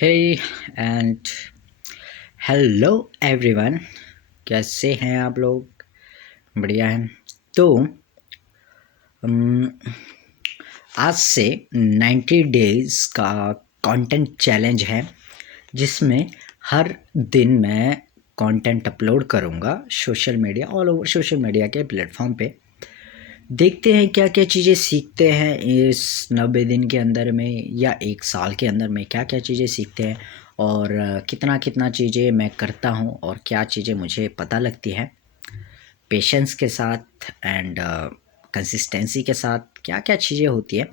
Hey and hello everyone. कैसे हैं आप लोग? बढ़िया हैं। तो अम, आज से 90 डेज़ का कंटेंट चैलेंज है, जिसमें हर दिन मैं कंटेंट अपलोड करूँगा social media, all over social media के प्लेटफॉर्म पे। देखते हैं क्या क्या चीज़ें सीखते हैं इस 90 दिन के अंदर में या एक साल के अंदर में, क्या क्या चीज़ें सीखते हैं और कितना कितना चीज़ें मैं करता हूँ और क्या चीज़ें मुझे पता लगती हैं। पेशेंस के साथ एंड कंसिस्टेंसी के साथ क्या क्या चीज़ें होती है,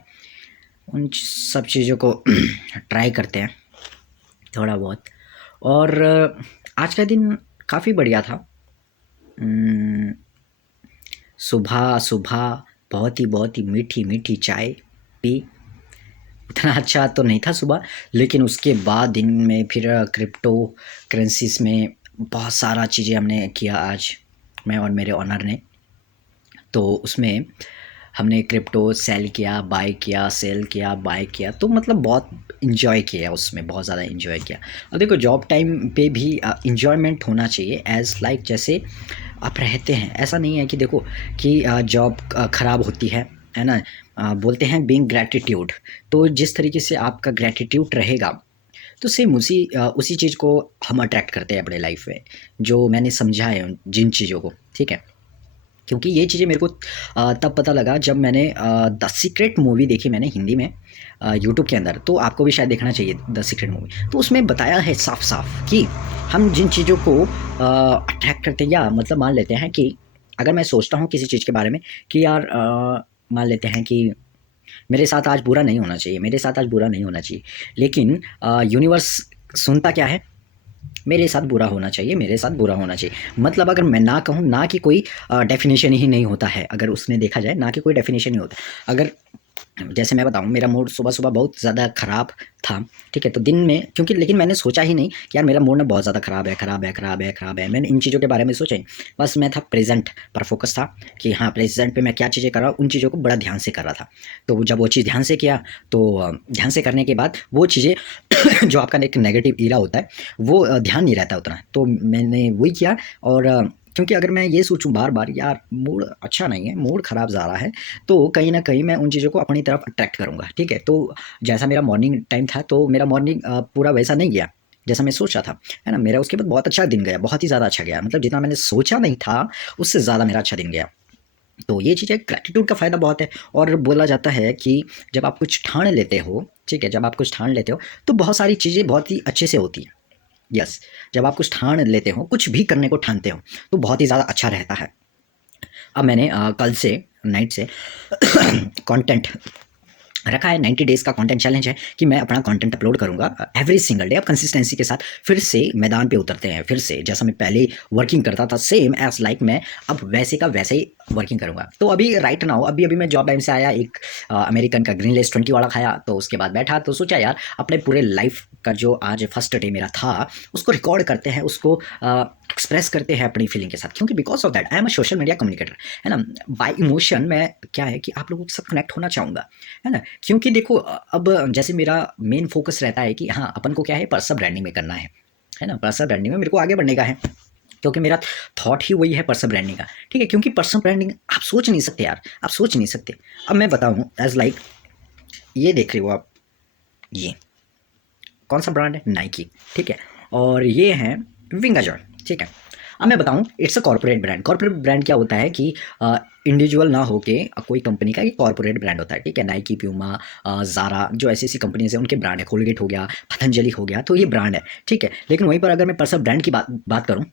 उन सब चीज़ों को ट्राई करते हैं थोड़ा बहुत। और आज का दिन काफ़ी बढ़िया था। सुबह सुबह बहुत ही मीठी मीठी चाय पी। इतना अच्छा तो नहीं था सुबह, लेकिन उसके बाद दिन में फिर क्रिप्टो करेंसीज में बहुत सारा चीज़ें हमने किया आज, मैं और मेरे ओनर ने। तो उसमें हमने क्रिप्टो सेल किया, बाय किया, सेल किया, बाय किया, तो मतलब बहुत इन्जॉय किया उसमें, बहुत ज़्यादा इन्जॉय किया। और देखो, जॉब टाइम पे भी इन्जॉयमेंट होना चाहिए, एज़ लाइक जैसे आप रहते हैं। ऐसा नहीं है कि देखो कि जॉब ख़राब होती है ना। बोलते हैं बीइंग ग्रैटिट्यूड। तो जिस तरीके से आपका ग्रैटिट्यूड रहेगा, तो सेम उसी चीज़ को हम अट्रैक्ट करते हैं अपने लाइफ में, जो मैंने समझा है जिन चीज़ों को, ठीक है। क्योंकि ये चीज़ें मेरे को तब पता लगा जब मैंने द सीक्रेट मूवी देखी, मैंने हिंदी में यूट्यूब के अंदर। तो आपको भी शायद देखना चाहिए द सीक्रेट मूवी। तो उसमें बताया है साफ साफ कि हम जिन चीज़ों को अट्रैक्ट करते हैं, या मतलब मान लेते हैं कि अगर मैं सोचता हूँ किसी चीज़ के बारे में कि यार मान लेते हैं कि मेरे साथ आज बुरा नहीं होना चाहिए, मेरे साथ आज बुरा नहीं होना चाहिए, लेकिन यूनिवर्स सुनता क्या है, मेरे साथ बुरा होना चाहिए, मेरे साथ बुरा होना चाहिए। मतलब अगर मैं ना कहूँ, ना की कोई डेफिनेशन ही नहीं होता है। अगर उसमें देखा जाए, ना कि कोई डेफिनेशन ही होता है। अगर जैसे मैं बताऊँ, मेरा मूड सुबह-सुबह बहुत ज़्यादा ख़राब था, ठीक है? तो दिन में, क्योंकि लेकिन मैंने सोचा ही नहीं कि यार मेरा मूड ना बहुत ज़्यादा ख़राब है, ख़राब है, ख़राब है, ख़राब है। मैंने इन चीज़ों के बारे में सोचा ही नहीं। बस मैं था प्रेज़ेंट पर फ़ोकस था कि हाँ, प्रेज़ेंट पे मैं क्या चीज़ें कर रहा हूँ, उन चीज़ों को बड़ा ध्यान से कर रहा था। तो जब वो चीज़ ध्यान से किया, तो ध्यान से करने के बाद वो चीज़ें जो आपका एक नेगेटिव ईरा होता है, वो ध्यान नहीं रहता उतना। तो मैंने वही किया। और क्योंकि अगर मैं ये सोचूँ बार-बार, यार मूड अच्छा नहीं है, मूड ख़राब जा रहा है, तो कहीं न कहीं मैं उन चीज़ों को अपनी तरफ अट्रैक्ट करूँगा, ठीक है? तो जैसा मेरा मॉर्निंग टाइम था, तो मेरा मॉर्निंग पूरा वैसा नहीं गया, जैसा मैं सोचा था, है ना? मेरा उसके बाद बहुत अच्छा दिन गया, बहुत ही ज़्यादा अच्छा गया। मतलब जितना मैंने सोचा नहीं था, उससे ज़्यादा मेरा अच्छा दिन गया। तो ये चीज़ें, ग्रैटिट्यूड का फ़ायदा बहुत है। और बोला जाता है कि जब आप कुछ ठान लेते हो, ठीक है? जब आप कुछ ठान लेते हो, तो बहुत सारी चीज़ें बहुत ही अच्छे से होती हैं। यस, जब आप कुछ ठान लेते हो, कुछ भी करने को ठानते हो, तो बहुत ही ज़्यादा अच्छा रहता है। अब मैंने कल से, नाइट से कंटेंट रखा है। 90 डेज़ का कंटेंट चैलेंज है कि मैं अपना कंटेंट अपलोड करूँगा एवरी सिंगल डे। अब कंसिस्टेंसी के साथ फिर से मैदान पे उतरते हैं, फिर से जैसा मैं पहले वर्किंग करता था, सेम एज़ लाइक मैं अब वैसे का वैसे ही वर्किंग करूँगा। तो अभी राइट नाउ, अभी मैं जॉब टाइम से आया, एक अमेरिकन का ग्रीन लेस 20 वाला खाया, तो उसके बाद बैठा तो सोचा यार अपने पूरे लाइफ का जो आज फर्स्ट डे मेरा था, उसको रिकॉर्ड करते हैं, उसको एक्सप्रेस करते हैं अपनी फीलिंग के साथ। क्योंकि because of that I am a social media communicator, है ना? बाय इमोशन मैं क्या है कि आप लोगों के साथ कनेक्ट होना चाहूँगा, है ना? क्योंकि देखो अब जैसे मेरा मेन फ़ोकस रहता है कि हाँ, अपन को क्या है, पर्सनल ब्रांडिंग में करना है ना? पर्सनल ब्रांडिंग में मेरे को आगे बढ़ने का है, क्योंकि मेरा थॉट ही वही है पर्सनल ब्रांडिंग का, ठीक है? क्योंकि पर्सनल ब्रांडिंग आप सोच नहीं सकते यार, आप सोच नहीं सकते। अब मैं बताऊँ एज़ लाइक, ये देख रहे हो आप, ये कौन-सा ब्रांड है? नाइकी, ठीक है? और ये हैं विंगाजॉय, ठीक है? अब मैं बताऊँ, it's a corporate brand. Corporate brand क्या होता है कि इंडिविजुअल ना होके कोई कंपनी का, ये कॉर्पोरेट ब्रांड होता है, ठीक है? नाइकी, प्यूमा, ज़ारा, जो ऐसी-ऐसी कंपनीज़ हैं, उनके ब्रांड है। कोलगेट हो गया, पतंजलि हो गया, तो ये ब्रांड है, ठीक है? लेकिन वहीं पर अगर मैं पर्सनल ब्रांड की बात करूँ,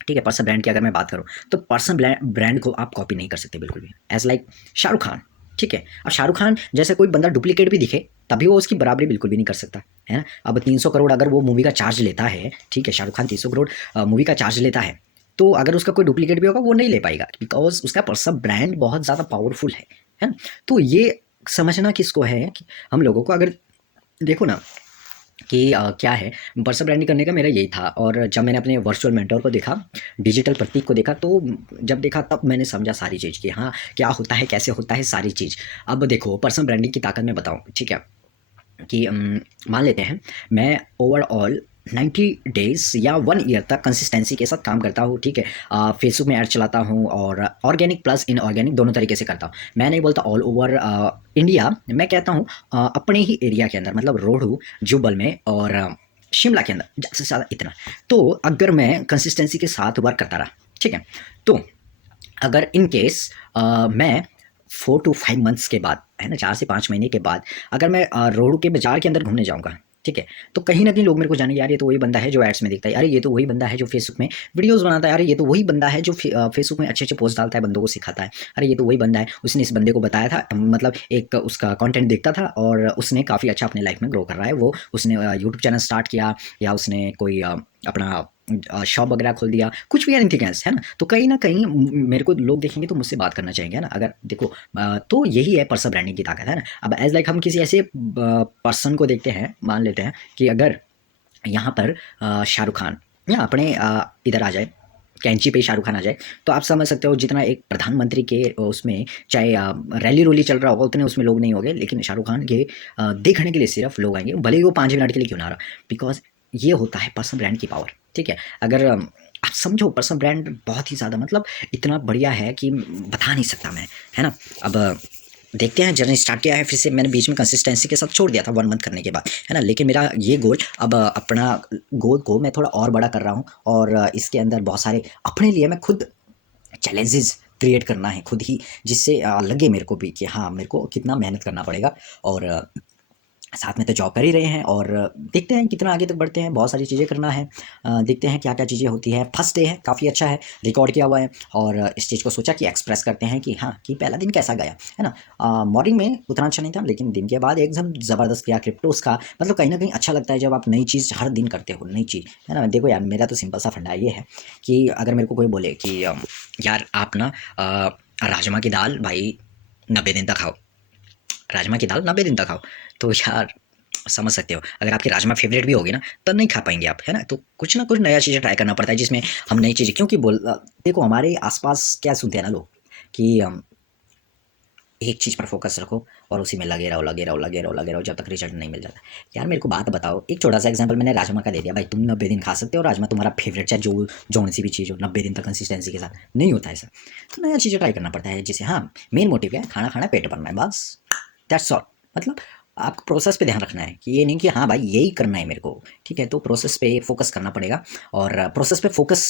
ठीक है? पर्सनल ब्रांड की अगर मैं बात करूँ, तो पर्सनल ब्रांड को आप कॉपी नहीं कर सकते बिल्कुल भी। एज़ लाइक शाहरुख खान, ठीक है? अब शाहरुख खान जैसे कोई बंदा डुप्लीकेट भी दिखे, तभी वो उसकी बराबरी बिल्कुल भी नहीं कर सकता, है ना? अब 300 करोड़ अगर वो मूवी का चार्ज लेता है, ठीक है? शाहरुख खान 300 करोड़ मूवी का चार्ज लेता है, तो अगर उसका कोई डुप्लीकेट भी होगा, वो नहीं ले पाएगा, बिकॉज़ उसका पर्सनल ब्रांड बहुत ज़्यादा पावरफुल है ना? तो ये समझना किसको है कि हम लोगों को, अगर देखो ना कि क्या है, पर्सनल ब्रांडिंग करने का मेरा यही था। और जब मैंने अपने वर्चुअल मेंटर को देखा, डिजिटल प्रतीक को देखा, तो जब देखा तब मैंने समझा सारी चीज़ कि हाँ, क्या होता है, कैसे होता है सारी चीज़। अब देखो, पर्सनल ब्रांडिंग की ताकत मैं बताऊँ, ठीक है? कि मान लेते हैं मैं ओवरऑल 90 डेज़ या 1 ईयर तक कंसिस्टेंसी के साथ काम करता हूँ, ठीक है। फेसबुक में ऐड चलाता हूँ और ऑर्गेनिक प्लस इनऑर्गेनिक दोनों तरीके से करता हूँ। मैं नहीं बोलता ऑल ओवर इंडिया, मैं कहता हूँ अपने ही एरिया के अंदर, मतलब रोहड़ू, जुब्बल में और शिमला के अंदर ज़्यादा से ज़्यादा इतना। तो अगर मैं कंसिस्टेंसी के साथ वर्क करता रहा, ठीक है, तो अगर इन केस मैं 4 टू 5 मंथ्स के बाद, है ना, 4 से 5 महीने के बाद अगर मैं रोड के बाज़ार के अंदर घूमने जाऊँगा, ठीक है, तो कहीं न कहीं लोग मेरे को जानेंगे, यार ये तो वही बंदा है जो एड्स में दिखता है, अरे ये तो वही बंदा है जो फेसबुक में वीडियोज़ बनाता है, अरे ये तो वही बंदा है जो फेसबुक में अच्छे-अच्छे पोस्ट डालता है, बंदों को सिखाता है, अरे ये तो वही बंदा है, उसने इस बंदे को बताया था, मतलब एक उसका कंटेंट देखता था और उसने काफ़ी अच्छा अपने लाइफ में ग्रो कर रहा है। वो उसने यूट्यूब चैनल स्टार्ट किया या उसने कोई अपना शॉप वगैरह खोल दिया, कुछ भी एनीथिंग एल्स, है ना? तो कहीं न कहीं मेरे को लोग देखेंगे तो मुझसे बात करना चाहेंगे, है ना? अगर देखो तो यही है पर्सनल ब्रांडिंग की ताकत, है ना? अब एज़ लाइक हम किसी ऐसे पर्सन को देखते हैं, मान लेते हैं कि अगर यहाँ पर शाहरुख खान या अपने इधर आ जाए, कैंची पे ही शाहरुख खान आ जाए, तो आप समझ सकते हो जितना एक प्रधानमंत्री के उसमें चाहे रैली-रोली चल रहा होगा, उतने उसमें लोग नहीं होंगे, लेकिन शाहरुख खान के देखने के लिए सिर्फ़ लोग आएँगे, भले ही वो 5 मिनट के लिए क्यों ना आ रहा। बिकॉज़ ये होता है पर्सनल ब्रांड की पावर, ठीक है? अगर आप समझो पर्सनल ब्रांड बहुत ही ज़्यादा, मतलब इतना बढ़िया है कि बता नहीं सकता मैं, है ना? अब देखते हैं, जर्नी स्टार्ट किया है, फिर से मैंने बीच में कंसिस्टेंसी के साथ छोड़ दिया था 1 मंथ करने के बाद, है ना? लेकिन मेरा ये गोल अब अपना गोल को मैं थोड़ा और बड़ा कर रहा हूँ और इसके अंदर बहुत सारे अपने लिए मैं खुद चैलेंजेस क्रिएट करना है खुद ही, जिससे लगे मेरे को भी कि हाँ, मेरे को कितना मेहनत करना पड़ेगा और साथ में तो जॉब कर ही रहे हैं और देखते हैं कितना आगे तक बढ़ते हैं, बहुत सारी चीज़ें करना है। देखते हैं क्या-क्या चीज़ें होती हैं। फर्स्ट डे है, काफ़ी अच्छा है, रिकॉर्ड किया हुआ है और इस चीज़ को सोचा कि एक्सप्रेस करते हैं कि हाँ, कि पहला दिन कैसा गया, है ना? मॉर्निंग में उतना अच्छा नहीं था, लेकिन दिन के बाद एकदम ज़बरदस्त गया क्रिप्टोज़ का। मतलब कहीं न कहीं अच्छा लगता है जब आप नई चीज़ हर दिन करते हो, नई चीज़, है ना? देखो यार, मेरा तो सिंपल सा फंडा ये है कि अगर मेरे को कोई बोले कि यार आप ना राजमा की दाल भाई 90 दिन तक खाओ, राजमा की दाल 90 दिन तक खाओ, तो यार समझ सकते हो, अगर आपकी राजमा फेवरेट भी होगी ना, तब नहीं खा पाएँगे आप, है ना? तो कुछ ना कुछ नया चीज़ें ट्राई करना पड़ता है जिसमें हम नई चीज़ें, क्योंकि देखो हमारे आस-पास क्या सुनते हैं ना लोग कि एक चीज़ पर फ़ोकस रखो और उसी में लगे रहो, लगे रहो, लगे रहो, लगे रहो जब तक रिज़ल्ट नहीं मिल जाता। यार मेरे को बात बताओ, एक छोटा-सा एग्ज़ाम्पल मैंने राजमा का दे दिया, भाई तुम 90 दिन खा सकते हो राजमा, तुम्हारा फेवरेट चाहे जो जौन-सी भी चीज़ हो, 90 दिन तक कंसिस्टेंसी के साथ, नहीं होता ऐसा। तो नया चीज़ें ट्राई करना पड़ता है जिसे हाँ, मेन मोटिव क्या है, खाना खाना है, पेट भरना है, बस दैट्स ऑल। मतलब आपको प्रोसेस पे ध्यान रखना है कि ये नहीं कि हाँ भाई यही करना है मेरे को, ठीक है? तो प्रोसेस पे फ़ोकस करना पड़ेगा और प्रोसेस पे फ़ोकस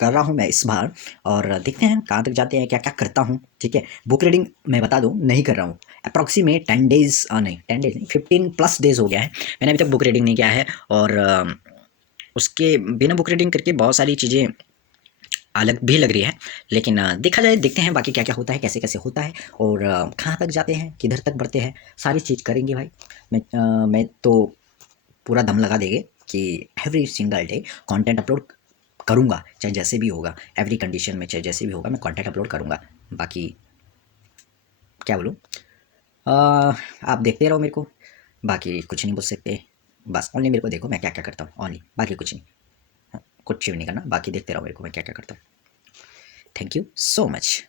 कर रहा हूँ मैं इस बार और देखते हैं कहाँ तक जाते हैं, क्या-क्या करता हूँ, ठीक है? बुक रीडिंग मैं बता दूँ नहीं कर रहा हूँ। अप्रॉक्सिमेट 10 डेज़ नहीं 10 डेज़ नहीं 15 प्लस डेज़ हो गया है। मैंने अभी तक बुक रीडिंग नहीं किया है और उसके बिना बुक रीडिंग करके बहुत सारी चीज़ें अलग भी लग रही है। लेकिन देखा जाए, देखते हैं बाकी क्या-क्या होता है, कैसे-कैसे होता है और कहाँ तक जाते हैं, किधर तक बढ़ते हैं, सारी चीज़ करेंगे भाई। मैं तो पूरा दम लगा देंगे कि every single day content upload करूँगा, चाहे जैसे भी होगा, एवरी कंडीशन में चाहे जैसे भी होगा मैं कंटेंट अपलोड करूँगा। बाकी क्या बोलूँ? अ, आप देखते रहो मेरे को, बाकी कुछ नहीं बोल सकते। बस ओनली मेरे को देखो मैं क्या-क्या करता हूँ, ओनली, बाकी कुछ नहीं। हाँ, कुछ भी नहीं करना, बाकी देखते रहो मेरे को मैं क्या-क्या करता हूँ। Thank you so much.